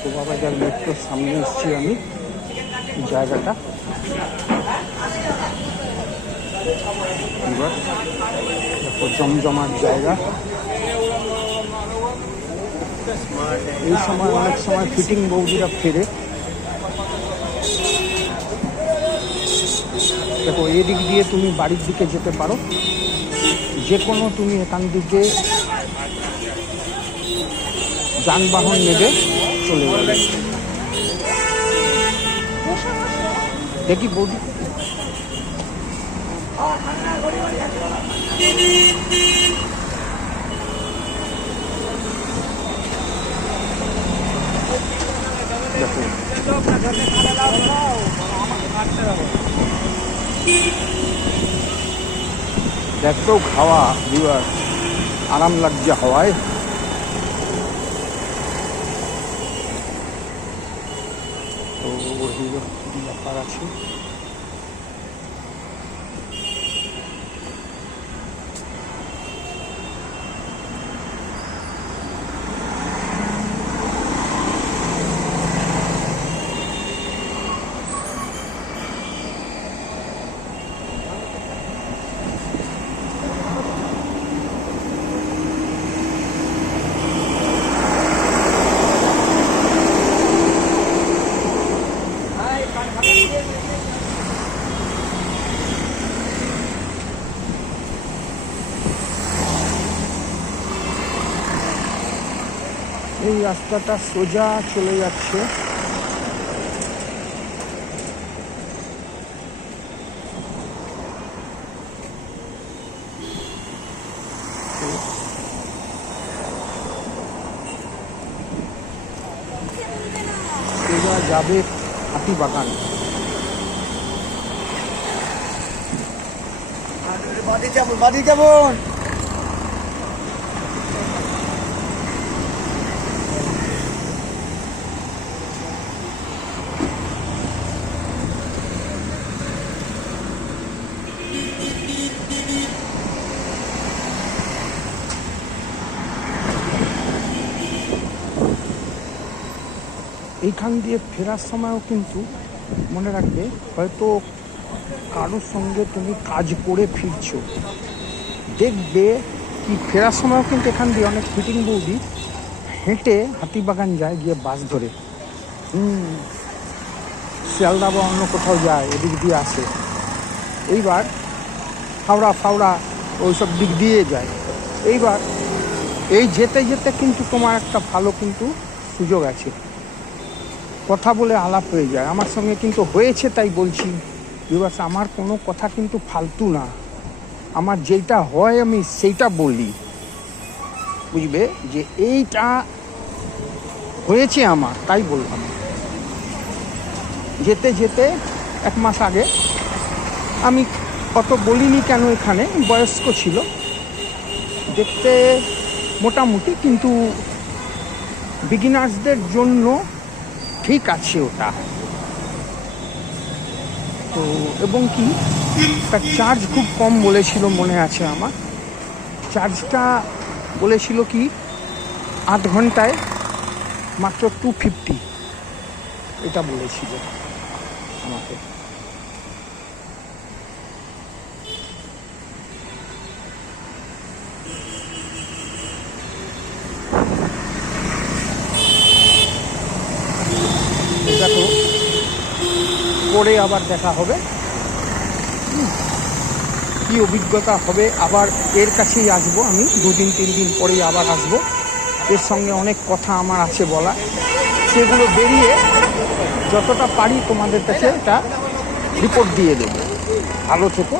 শোভাবাজার মেট্রোর সামনে এসেছি আমি। জায়গাটা এবার দেখো, জমজমাট জায়গা। এই সময় অনেক সময় ফিটিং বৌদিরা ফেরে। দেখো, এদিক দিয়ে তুমি বাড়ির দিকে যেতে পারো, যে কোনো তুমি এখান থেকে যানবাহন নেবে চলে যাবে। দেখি বৌদি, দেখো হাওয়া ভিউয়ার, আরাম লাগছে হাওয়ায়। তো ব্যাপার আছে। এই রাস্তাটা সোজা চলে যাচ্ছে সোজা যাবে হাতিবাগান। বাড়ি কেমন? এইখান দিয়ে ফেরার সময়ও কিন্তু মনে রাখবে, হয়তো কারোর সঙ্গে তুমি কাজ করে ফিরছো, দেখবে কি ফেরার সময়ও কিন্তু এখান দিয়ে অনেক ফিটিং বৌদি হেঁটে হাতিবাগান যায়, গিয়ে বাস ধরে শিয়ালদা বা অন্য কোথাও যায়, এদিক দিয়ে আসে। এইবার হাওড়া ওইসব দিক দিয়ে যায়। এইবার এই যেতে যেতে কিন্তু তোমার একটা ভালো কিন্তু সুযোগ আছে, কথা বলে আলাপ হয়ে যায়। আমার সঙ্গে কিন্তু হয়েছে, তাই বলছি। বিবাস, আমার কোনো কথা কিন্তু ফালতু না, আমার যেটা হয় আমি সেইটা বলি, বুঝবে? যে এইটা হয়েছে আমার, তাই বললাম। যেতে যেতে 1 মাস আগে আমি অত বলিনি কেন, এখানে বয়স্ক ছিল দেখতে মোটামুটি, কিন্তু বিগিনার্সদের জন্য ঠিক আছে ওটা। তো এবং কি তার চার্জ খুব কম বলেছিল, মনে আছে আমার। চার্জটা বলেছিল কি 8 ঘন্টায় মাত্র 250, এটা বলেছিল আমাকে। দেখো, পরে আবার দেখা হবে, কি অভিজ্ঞতা হবে। আবার এর কাছেই আসবো আমি, 2 দিন 3 দিন পরেই আবার আসবো। এর সঙ্গে অনেক কথা আমার আছে বলা, সেগুলো বেরিয়ে যতটা পারি তোমাদের কাছে এটা রিপোর্ট দিয়ে দেবো। ভালো থেকো।